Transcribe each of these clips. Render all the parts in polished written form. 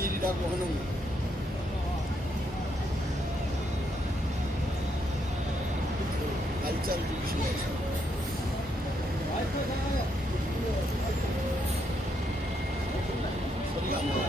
제일이라고 하는 그 날짜를 중심해서 소리가 안 나요.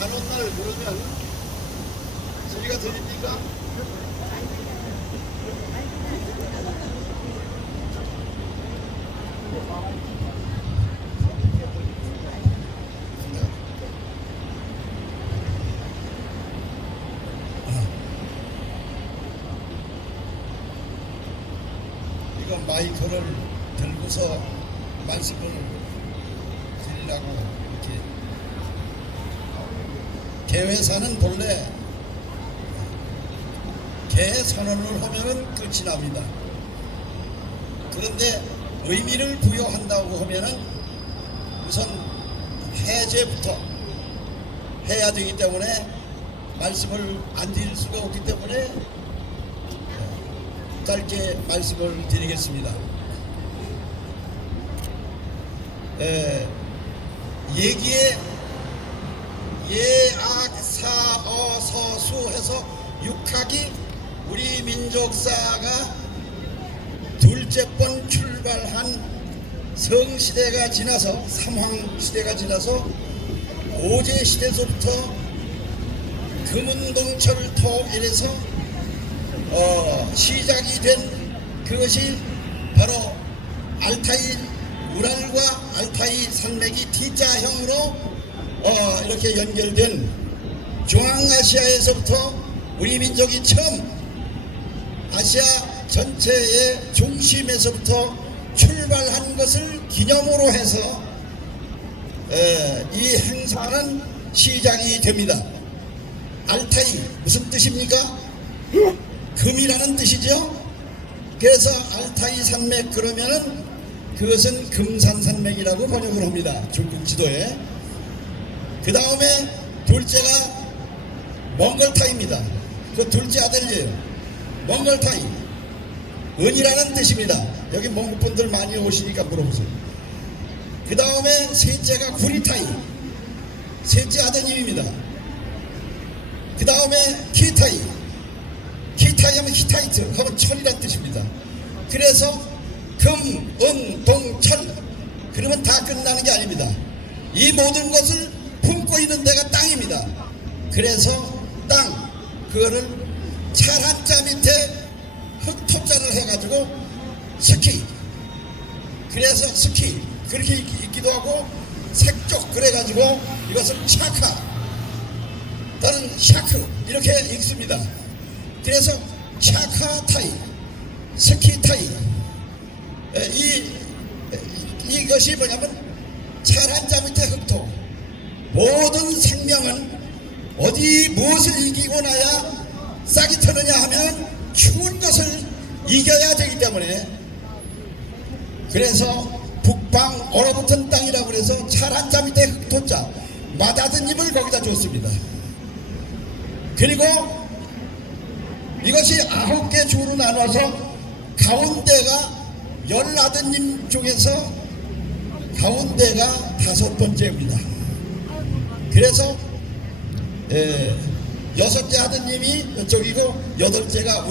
단원날 부르면 소리가 들립니까? 이거 마이크를 들고서 말씀을 드리려고 이렇게. 개회사는 본래 개선언을 하면은 끝이 납니다. 그런데 의미를 부여한다고 하면은 우선 해제부터 해야 되기 때문에 말씀을 안 드릴 수가 없기 때문에 짧게 말씀을 드리겠습니다. 얘기에 예악사어서수 해서 육학이 우리 민족사가 둘째 번 출발한 성시대가 지나서 삼황시대가 지나서 오제시대서부터 금운동철토 이래서 시작이 된 그것이 바로 알타이 우랄과 알타이 산맥이 T자형으로 이렇게 연결된 중앙아시아에서부터 우리 민족이 처음 아시아 전체의 중심에서부터 출발한 것을 기념으로 해서 이 행사는 시작이 됩니다. 알타이 무슨 뜻입니까? 금이라는 뜻이죠. 그래서 알타이 산맥 그러면은 그것은 금산산맥이라고 번역을 합니다. 중국 지도에. 그 다음에 둘째가 몽골타이입니다. 그 둘째 아들이에요. 몽골타이. 은이라는 뜻입니다. 여기 몽골 분들 많이 오시니까 물어보세요. 그 다음에 셋째가 구리타이. 셋째 아드님입니다. 그 다음에 키타이. 키타이 하면 히타이트 하면 철이란 뜻입니다. 그래서 금, 은, 동, 철 그러면 다 끝나는 게 아닙니다. 이 모든 것을 품고 있는 데가 땅입니다. 그래서 땅 그거를 철 한자 밑에 흑토자를 해가지고 스키 그래서 스키 그렇게 읽기도 하고 색족 그래가지고 이것을 차카 또는 샤크 이렇게 읽습니다. 그래서 차카타이 스키타이 이것이 뭐냐면 철 한자 밑에 흑토 모든 생명은 어디 무엇을 이기고 나야 싹이 트느냐 하면 추운 것을 이겨야 되기 때문에 그래서 북방 얼어붙은 땅이라고 그래서 철 한자 밑에 흑토자 마다드님을 거기다 줬습니다. 그리고 이것이 9개 주로 나눠서 가운데가 열아드님 중에서 가운데가 5번째입니다. 그래서 6째 아드님이 이쪽이고 8째가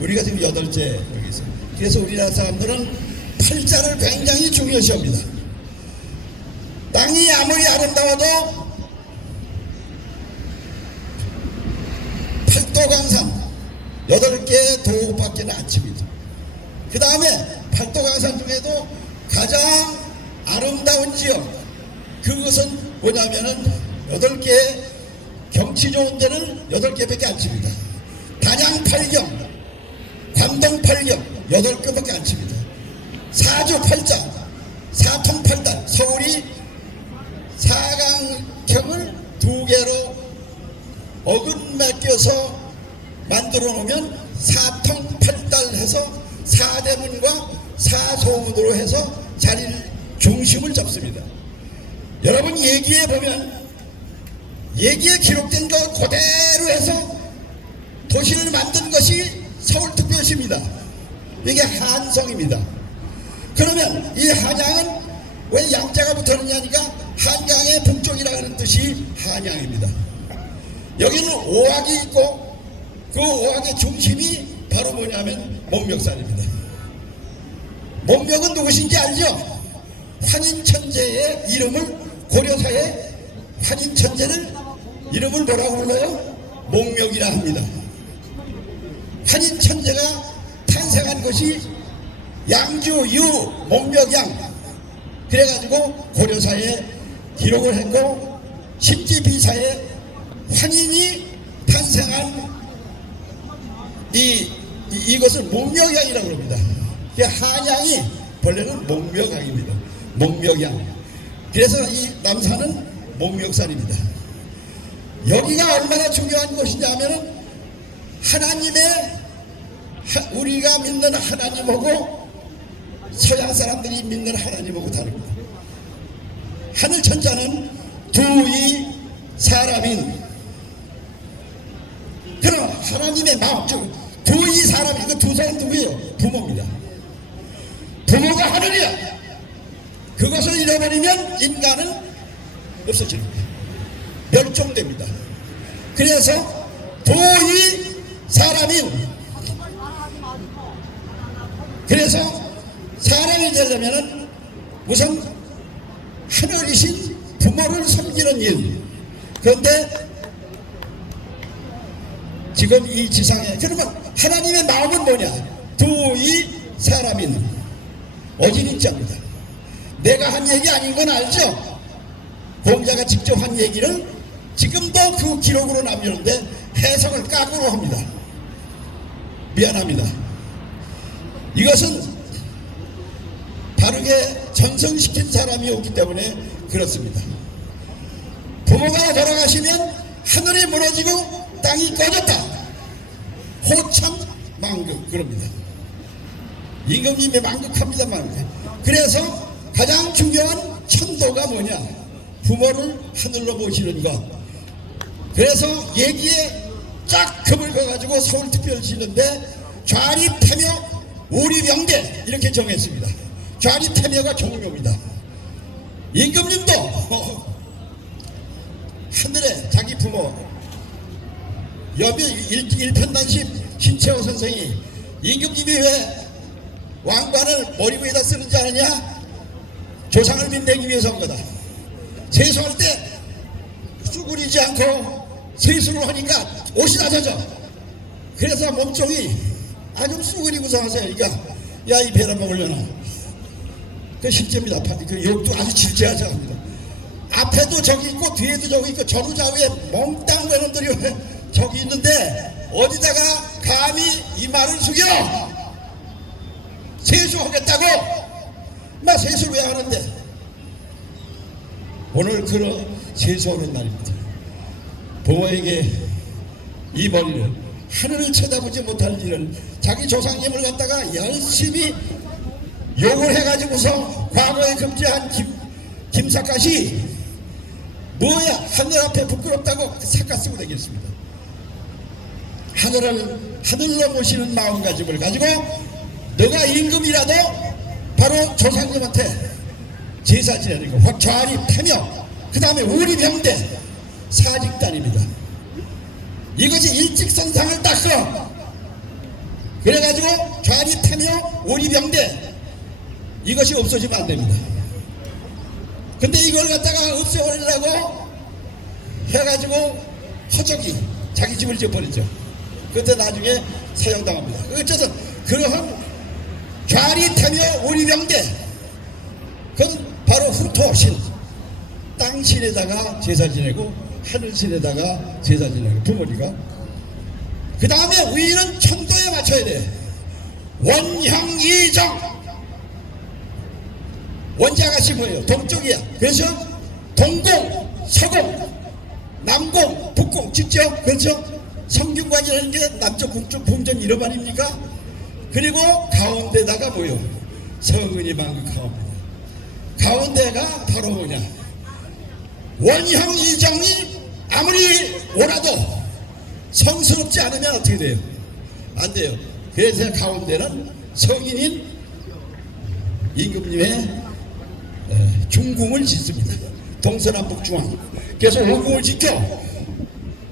우리가 지금 8째 여기 있어요. 그래서 우리나라 사람들은 팔자를 굉장히 중요시합니다. 땅이 아무리 아름다워도 팔도강산 8개 도밖에 안 칩니다. 그 다음에 팔도강산 중에도 가장 아름다운 지역 그것은 뭐냐면은 8개 경치 좋은 데는 8개밖에 안 칩니다. 단양 8경 광동 8경 8개밖에 안 칩니다. 사주 8자 사통 8달 서울이 사강경을 2개로 어긋맞껴서 만들어 놓으면 사통 8달 해서 사대문과 사소문으로 해서 자리를 없습니다. 여러분 얘기에 보면 얘기에 기록된 거 그대로 해서 도시를 만든 것이 서울특별시입니다. 이게 한성입니다. 그러면 이 한양은 왜 양자가 붙었느냐니까 한강의 북쪽이라 하는 뜻이 한양입니다. 여기는 오악이 있고 그 오악의 중심이 바로 뭐냐면 목멱산입니다. 목멱은 누구신지 알죠? 환인천재의 이름을 고려사의 환인천재를 이름을 뭐라고 불러요? 목멱이라 합니다. 환인천재가 탄생한 것이 양주 유 목멱양 그래가지고 고려사에 기록을 했고 십지비사에 환인이 탄생한 이것을 목멱양이라고 합니다. 한양이 본래는 목멱양입니다. 목멱양. 그래서 이 남산은 목멱산입니다. 여기가 얼마나 중요한 곳이냐면은 하나님의 우리가 믿는 하나님하고 서양 사람들이 믿는 하나님하고 다릅니다. 하늘 천자는 두이 사람인 그럼 하나님의 마음 두이 사람이 그 두 사람 누구예요? 부모입니다. 부모가 하늘이야. 그것을 잃어버리면 인간은 없어집니다. 멸종됩니다. 그래서 두이 사람인 그래서 사람이 되려면 우선 하늘이신 부모를 섬기는 일. 그런데 지금 이 지상에 그러면 하나님의 마음은 뭐냐? 두이 사람인 어진인자입니다. 내가 한 얘기 아닌 건 알죠? 공자가 직접 한 얘기를 지금도 그 기록으로 남겼는데 해석을 까꾸로 합니다. 미안합니다. 이것은 바르게 전성시킨 사람이 없기 때문에 그렇습니다. 부모가 돌아가시면 하늘이 무너지고 땅이 꺼졌다. 호참 망극 그럽니다. 임금님이 망극합니다. 망극. 그래서 가장 중요한 천도가 뭐냐? 부모를 하늘로 모시는 것. 그래서 얘기에 쫙 금을 그어가지고 서울특별시인데 좌립태묘 우리명대 이렇게 정했습니다. 좌립태묘가 종묘입니다. 임금님도 하늘에 자기 부모 여비 일편단심 신채호 선생이 임금님이 왜 왕관을 머리 위에다 쓰는지 아느냐? 조상을 빛내기 위해서 한 거다. 세수할 때 쭈그리지 않고 세수를 하니까 옷이 다 젖어. 그래서 몸종이 아주 쭈그리고서 하세요. 그러니까 야 이 배를 먹으려나. 그 실제입니다. 그 욕도 아주 질제하지 않습니다. 앞에도 저기 있고 뒤에도 저기 있고 전후좌우에 몽땅 외놈들이 저기 있는데 어디다가 감히 이 말을 숙여 세수하겠다고 나 세수를 왜 하는데 오늘 그런 세수하는 날입니다. 부모에게 이 머리를 하늘을 쳐다보지 못할 일을 자기 조상님을 갖다가 열심히 욕을 해가지고서 과거에 금지한 김삿갓이 뭐야 하늘 앞에 부끄럽다고 삿갓 쓰고 되겠습니다. 하늘로 모시는 마음가짐을 가지고 너가 임금이라도 바로 조상님한테 제사 지내는 거 확좌립태묘 그 다음에 우리명대 사직단입니다. 이것이 일직선상을 닦어 그래가지고 좌립태묘 우리명대 이것이 없어지면 안 됩니다. 근데 이걸 갖다가 없애버리려고 해가지고 허적이 자기 집을 지어버리죠. 그때 나중에 사형당합니다. 어쨌든 그러한 좌립태묘 우리명대 그건 바로 후토신 땅신에다가 제사 지내고 하늘신에다가 제사 지내고 부모니까 그 다음에 우리는 천도에 맞춰야 돼. 원형이정 원자같이 뭐예요? 동쪽이야. 그래서 동공, 서공, 남공, 북공 직접 그렇죠? 성균관이라는 게 남쪽 북쪽 품전 이름 아닙니까? 그리고 가운데다가 뭐요? 서은이 망극하옵니다. 가운데가 바로 뭐냐, 원형 이정이 아무리 오라도 성스럽지 않으면 어떻게 돼요? 안 돼요. 그래서 가운데는 성인인 임금님의 중궁을 짓습니다. 동서남북 중앙. 그래서 오궁을 지켜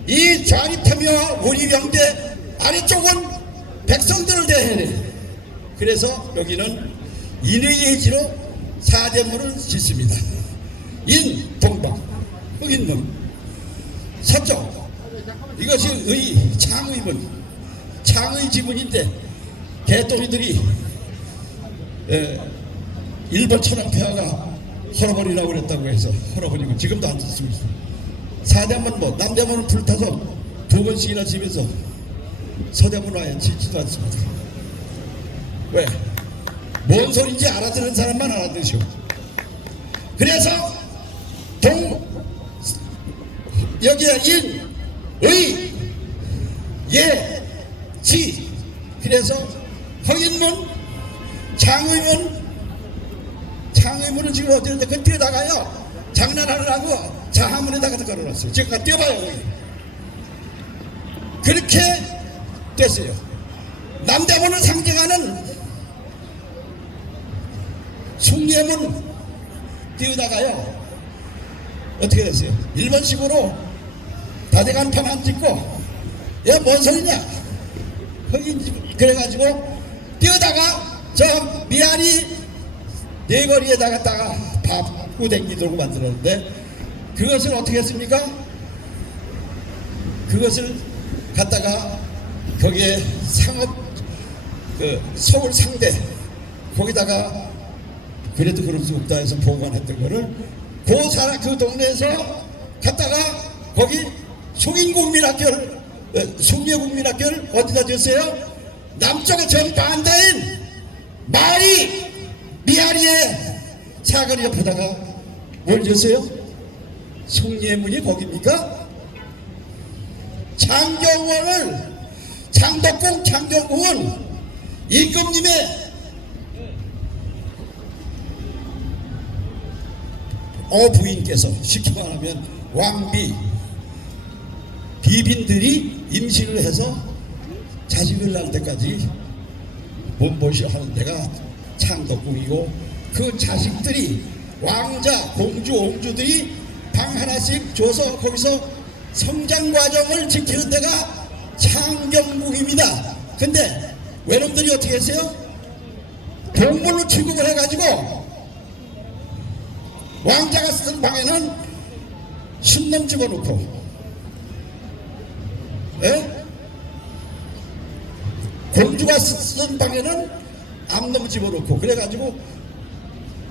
이 좌립하며 오리병대 아래쪽은 백성들을 대해야 돼. 그래서 여기는 인의예지로 사대문을 짓습니다. 인, 동방, 흑인문, 서쪽. 이것이 창의문, 창의 지문인데 개똥이들이 일본 천황폐하가 헐어버리라고 그랬다고 해서 헐어버리고 지금도 안 짓습니다. 사대문 뭐 남대문을 불타서 2번씩이나 집에서 서대문 와야 짓지도 않습니다. 왜? 뭔 소리인지 알아듣는 사람만 알아듣죠. 그래서 여기에 인, 의, 예, 지. 그래서 허인문, 창의문은 지금 어디는데 그 뛰어다가요. 장난하느라고 자하문에다가 걸어놨어요. 제가 뛰어봐요. 거기. 그렇게 됐어요. 남대문을 상징하는 숭례문 띄우다가요 어떻게 됐어요? 일본식으로 다대간판 안 짓고 야 뭔 소리냐 흑인 그래가지고 띄우다가 저 미아리 네거리에다가 밥 꾸댕기 들고 만들었는데 그것을 어떻게 했습니까? 그것을 갖다가 거기에 상업 서울 상대 거기다가 그래도 그럴 수 없다 해서 보관했던 거를 그 동네에서 갔다가 거기 숭례국민학교를 어디다 줬어요? 남쪽에 정반대인 미아리의 사거리 옆에다가 뭘 줬어요? 숭례문이 거기입니까? 창경궁은 임금님의 부인께서 쉽게 말하면 왕비 비빈들이 임신을 해서 자식을 낳을 때까지 몸보시 하는 데가 창덕궁이고 그 자식들이 왕자, 공주, 옹주들이 방 하나씩 줘서 거기서 성장 과정을 지키는 데가 창경궁입니다. 근데 외놈들이 어떻게 했어요? 동물로 취급을 해가지고 왕자가 쓰는 방에는 순놈 집어넣고 공주가 쓰는 방에는 암놈 집어넣고 그래가지고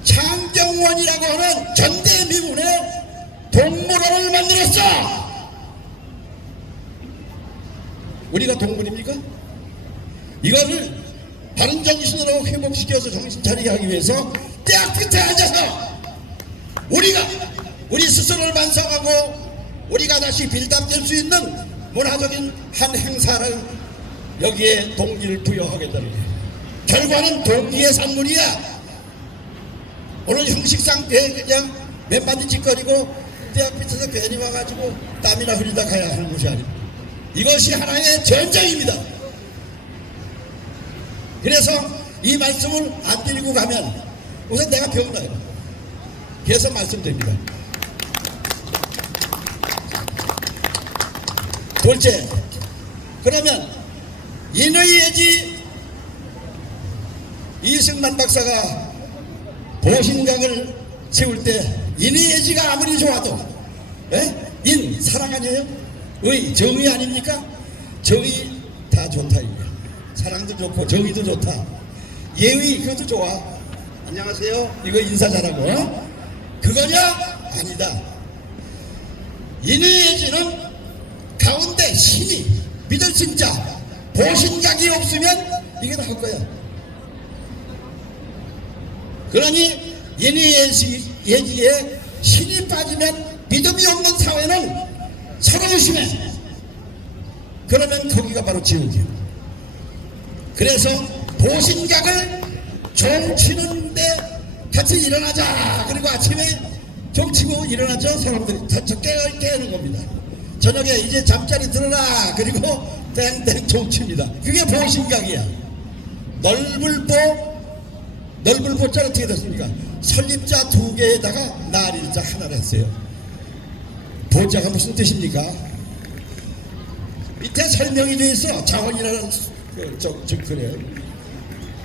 창경원이라고 하는 전대미문의 동물원을 만들었어. 우리가 동물입니까? 이거를 바른 정신으로 회복시켜서 정신 차리게 하기 위해서 대학 끝에 앉아서 우리 스스로를 반성하고 우리가 다시 빌답될 수 있는 문화적인 한 행사를 여기에 동기를 부여하겠다는 거예요. 결과는 동기의 산물이야. 오늘 형식상 그냥 몇 마디 짓거리고 대학 밑에서 괜히 와가지고 땀이나 흘리다 가야 하는 것이 아닙니다. 이것이 하나의 전쟁입니다. 그래서 이 말씀을 안 드리고 가면 우선 내가 병나요. 그래서 말씀드립니다. 둘째, 그러면 인의예지 이승만 박사가 보신각을 세울 때 인의예지가 아무리 좋아도 인, 사랑 아니에요? 의, 정의 아닙니까? 정의 다 좋다 이거야. 사랑도 좋고 정의도 좋다. 예의 그것도 좋아. 안녕하세요 이거 인사 잘하고 그거냐? 아니다. 인의예지는 가운데 신이 믿을 진짜 보신각이 없으면 이게 다 할 거야. 그러니 인의예지에 신이 빠지면 믿음이 없는 사회는 서로 의심해. 그러면 거기가 바로 지옥이야. 그래서 보신각을 종치는데 같이 일어나자. 그리고 아침에 종치고 일어나죠. 사람들이 깨는 겁니다. 저녁에 이제 잠자리 들어라. 그리고 땡땡 종칩니다. 그게 보신각이야. 넓을 보자 어떻게 됐습니까? 설립자 2개에다가 날일자 하나를 했어요. 보자가 무슨 뜻입니까? 밑에 설명이 되어 있어. 자원이라는 그래요.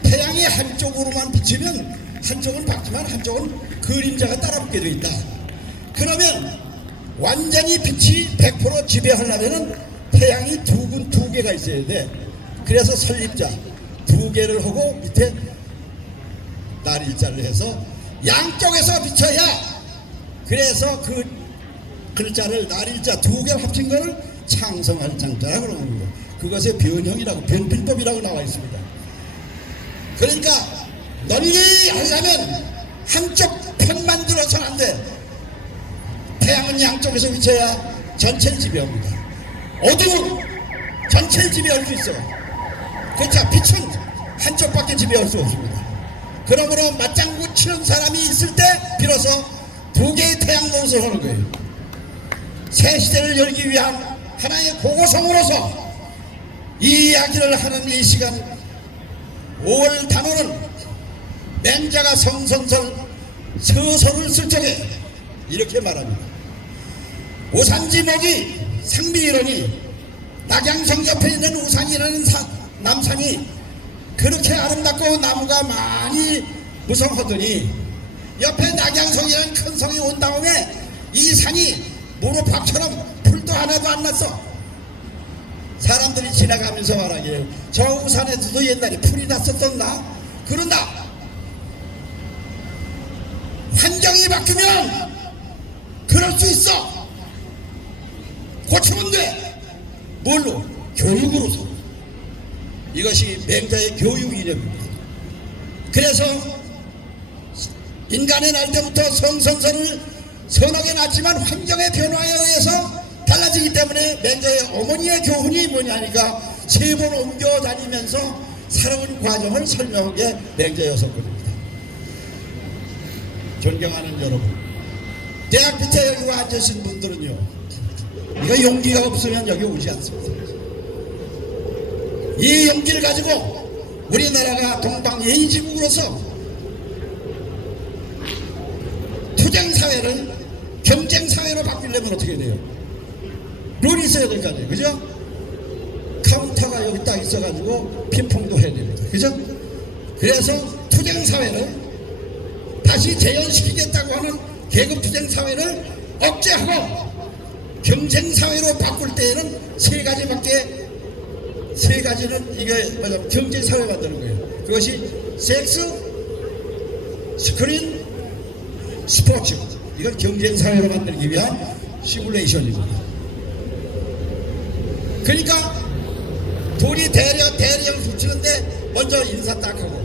태양이 한쪽으로만 비치면 한쪽은 밝지만 한쪽은 그림자가 따라붙게 되어 있다. 그러면 완전히 빛이 100% 지배하려면 태양이 2개가 있어야 돼. 그래서 설립자 2개를 하고 밑에 날일자를 해서 양쪽에서 비춰야, 그래서 그 글자를 날일자 2개를 합친 것을 창성할 장자라고 그러는 거예요. 그것의 변형이라고, 변필법이라고 나와 있습니다. 그러니까 널리 하려면 한쪽 편만 들어서는 안 돼. 태양은 양쪽에서 비춰야 전체를 지배합니다. 어두운 전체를 지배할 수 있어. 그렇죠. 빛은 한쪽밖에 지배할 수 없습니다. 그러므로 맞장구 치는 사람이 있을 때 비로소 2개의 태양 노릇을 하는 거예요. 새 시대를 열기 위한 하나의 고고성으로서 이 이야기를 하는 이 시간, 5월 단오는 맹자가 성선설 서서를 쓸 적에 이렇게 말합니다. 우산지목이 상비이러니 낙양성 옆에 있는 우산이라는 남산이 그렇게 아름답고 나무가 많이 무성하더니 옆에 낙양성이라는 큰 성이 온 다음에 이 산이 무릎팍처럼 풀도 하나도 안 났어. 사람들이 지나가면서 말하기를 저 우산에서도 옛날에 풀이 났었었나? 그런다. 환경이 바뀌면 그럴 수 있어. 고치면 돼. 뭘로? 교육으로서. 이것이 맹자의 교육 이념입니다. 그래서 인간의 날 때부터 성선설을 서너게 났지만 환경의 변화에 의해서 달라지기 때문에 맹자의 어머니의 교훈이 뭐냐니까 3번 옮겨 다니면서 살아온 과정을 설명한 게 맹자였었거든요. 존경하는 여러분, 대학 밑에 여기 와 앉으신 분들은요, 이거 용기가 없으면 여기 오지 않습니다. 이 용기를 가지고 우리나라가 동방예의지국으로서 투쟁사회를 경쟁사회로 바꾸려면 어떻게 돼요? 룰이 있어야 될 거 아니에요. 그죠? 카운터가 여기 딱 있어가지고 핑퐁도 해야 됩니다. 그죠? 그래서 투쟁사회를 다시 재현시키겠다고 하는 계급투쟁사회를 억제하고 경쟁사회로 바꿀 때에는 세 가지는 이게 경쟁사회 만드는 거예요. 그것이 섹스, 스크린, 스포츠. 이건 경쟁사회로 만들기 위한 시뮬레이션입니다. 그러니까 둘이 대리형 붙이는데 먼저 인사 딱 하고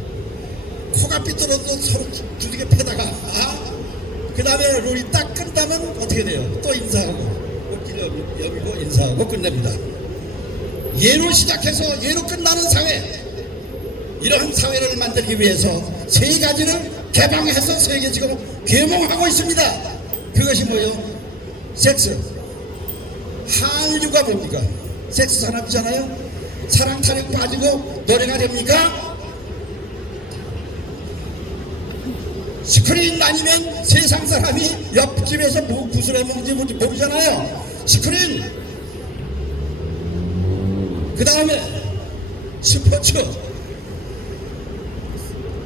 코가 삐뚤어도 서로 두들겨 패다가 그 다음에 룰이 딱 끝나면 어떻게 돼요? 또 인사하고 꽃길 여미고 인사하고 끝냅니다. 예로 시작해서 예로 끝나는 사회, 이러한 사회를 만들기 위해서 3가지를 개방해서 세계 지금 계몽하고 있습니다. 그것이 뭐예요? 섹스. 한류가 뭡니까? 섹스 산업이잖아요. 사랑 타령 빠지고 노래가 됩니까? 스크린 아니면 세상 사람이 옆집에서 뭐 구슬해 먹는지 뭔지 모르잖아요. 스크린. 그 다음에 스포츠.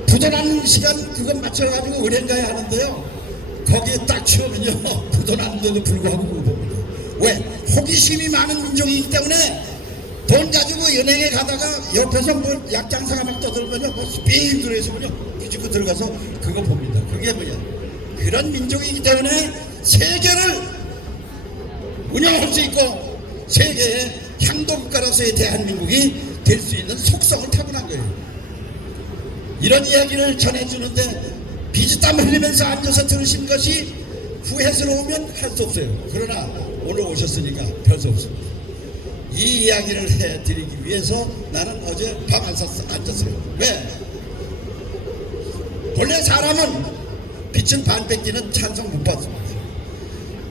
부도나는 시간 그거 맞춰가지고 은행가에 하는데요. 거기에 딱 치우면요, 부도나는데도 불구하고 봅니다. 왜? 호기심이 많은 민족이기 때문에 돈 가지고 은행에 가다가 옆에서 뭐 약장사가 막 떠들면요, 뭐 삥 들어있으면요, 뒤집고 들어가서 그거 봅니다. 그게 뭐냐? 그런 민족이기 때문에 세계를 운영할 수 있고 세계의 향도국가로서의 대한민국이 될 수 있는 속성을 타고난 거예요. 이런 이야기를 전해주는데 비지땀 흘리면서 앉아서 들으신 것이 후회스러우면 할 수 없어요. 그러나 오늘 오셨으니까 별 수 없습니다. 이 이야기를 해드리기 위해서 나는 어제 밤 앉았어요. 왜? 본래 사람은 빛은 반 뺏기는 찬성 못 받습니다.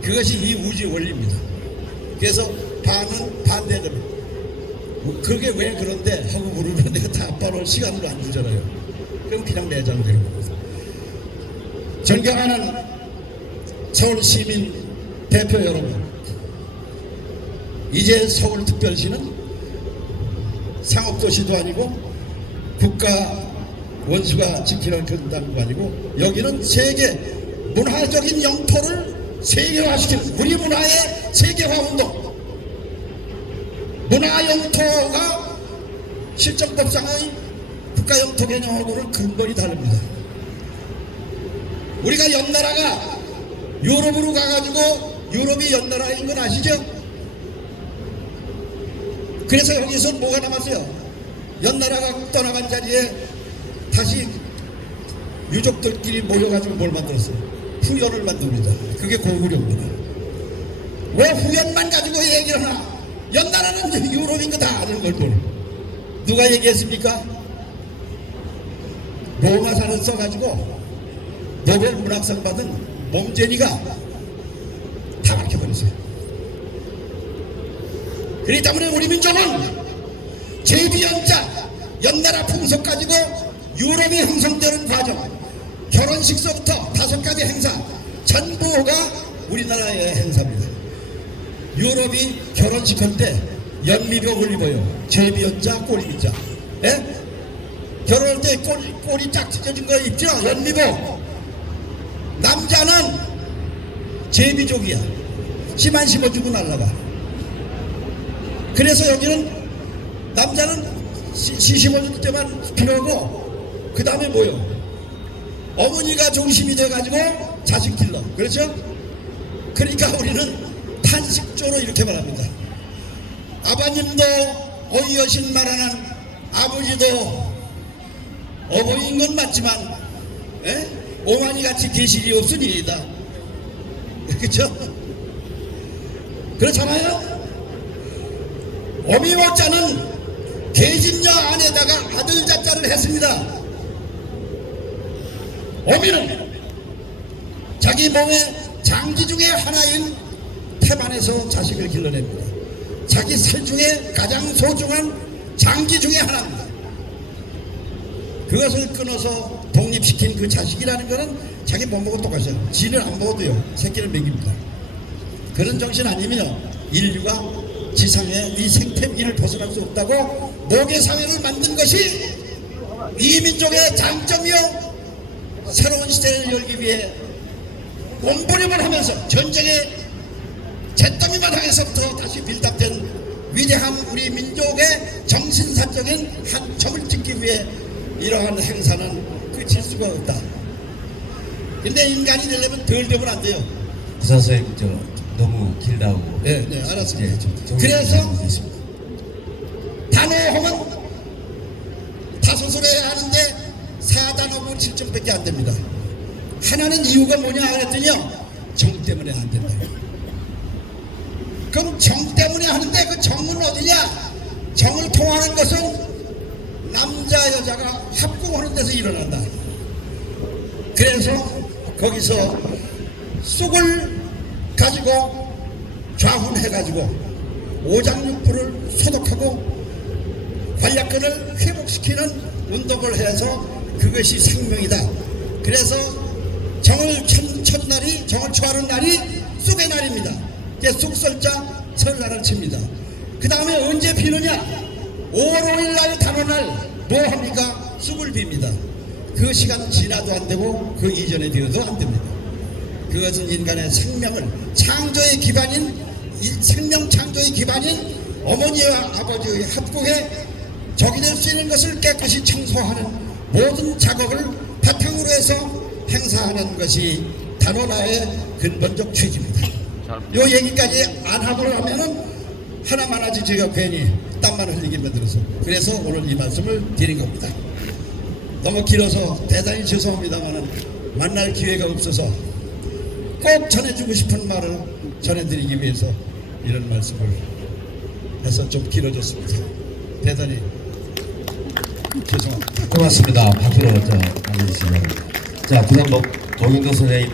그것이 이 우주의 원리입니다. 그래서 반은 반대됩니다. 그게 왜 그런데 하고 물으면 내가 답변할 시간을 안 주잖아요. 그럼 그냥 내장되는 겁니다. 존경하는 서울 시민 대표 여러분, 이제 서울특별시는 상업도시도 아니고 국가 원수가 지키는 그런 당도 아니고 여기는 세계 문화적인 영토를 세계화시키는 우리 문화의 세계화 운동, 문화 영토가 실정법상의 국가 영토 개념하고는 근본이 다릅니다. 우리가 옆나라가 유럽으로 가가지고 유럽이 옆나라인 건 아시죠? 그래서 여기서 뭐가 남았어요? 옆나라가 떠나간 자리에 다시 유족들끼리 모여가지고 뭘 만들었어요? 후연을 만듭니다. 그게 고구려입니다. 왜 후연만 가지고 얘기를 하나? 옆나라는 유럽인 거 다 아는 걸 뭘. 누가 얘기했습니까? 로마사를 써가지고 노벨 문학상 받은 몽제니가 다 밝혀버렸어요. 그렇기 때문에 우리 민족은 제비연자 옆나라 풍속 가지고 유럽이 형성되는 과정, 결혼식서부터 5가지 행사 전부가 우리나라의 행사입니다. 유럽이 결혼식할 때 연미벽을 입어요. 제비연자, 꼬리미자. 예? 결혼할 때 꼬리 짝 찢어진 거 입죠? 연미복. 남자는 제비족이야. 씨만 심어주고 날라가. 그래서 여기는 남자는 씨 심어줄 때만 필요하고 그 다음에 뭐요? 어머니가 중심이 돼가지고 자식 길러. 그렇죠? 그러니까 우리는 탄식조로 이렇게 말합니다. 아버님도 어이여신 말하는 아버지도 어버이인 건 맞지만 오마니같이 계실이 없으니이다. 그렇죠? 그렇잖아요? 어미 못자는 계집녀 안에다가 아들 자자를 했습니다. 어미는 자기 몸의 장기 중에 하나인 태반에서 자식을 길러냅니다. 자기 살 중에 가장 소중한 장기 중에 하나입니다. 그것을 끊어서 독립시킨 그 자식이라는 것은 자기 못 먹어도 똑같아요. 지는 안 먹어도요 새끼를 먹입니다. 그런 정신 아니면 인류가 지상에 이 생태위를 벗어날 수 없다고 모계사회를 만든 것이 이 민족의 장점이요 새로운 시대를 열기 위해 몸부림을 하면서 전쟁의 잿더미 바닥에서부터 다시 밀답된 위대한 우리 민족의 정신사적인 한 점을 찍기 위해 이러한 행사는 그칠 수가 없다. 근데 인간이 되려면 덜 되면 안 돼요. 부사서에 너무 길다고. 네, 알았습니다. 네, 그래서 단어홍은 5으로 해야 하는데 4단어고 7점밖에 안 됩니다. 하나는 이유가 뭐냐 그랬더니요, 정 때문에 안 된다. 그럼 정 때문에 하는데 그 정은 어디냐? 정을 통하는 것은 남자 여자가 합공하는 데서 일어난다. 그래서 거기서 쑥을 가지고 좌훈해가지고 오장육부를 소독하고 관략근을 회복시키는 운동을 해서 그것이 생명이다. 그래서 정을 첫날이 정을 초하는 날이 쑥의 날입니다. 이제 쑥설자 설날을 칩니다. 그 다음에 언제 피느냐? 5월 5일 날 단오날 뭐 합니까? 쑥을 빕니다. 그 시간 지나도 안 되고 그 이전에 되어도 안 됩니다. 그것은 인간의 생명을 창조의 기반인 생명 창조의 기반인 어머니와 아버지의 합국에 적이 될 수 있는 것을 깨끗이 청소하는 모든 작업을 바탕으로 해서 행사하는 것이 단오나의 근본적 취지입니다. 요 얘기까지 안 하고 하면은 하나만 하지 제가 괜히 땀만 흘리게 만들어서 그래서 오늘 이 말씀을 드린 겁니다. 너무 길어서 대단히 죄송합니다만은 만날 기회가 없어서 꼭 전해주고 싶은 말을 전해드리기 위해서 이런 말씀을 해서 좀 길어졌습니다. 대단히 죄송합니다. 고맙습니다. 박수로 알려주시기 바랍니다. 자, 부산복 도인도 선생님의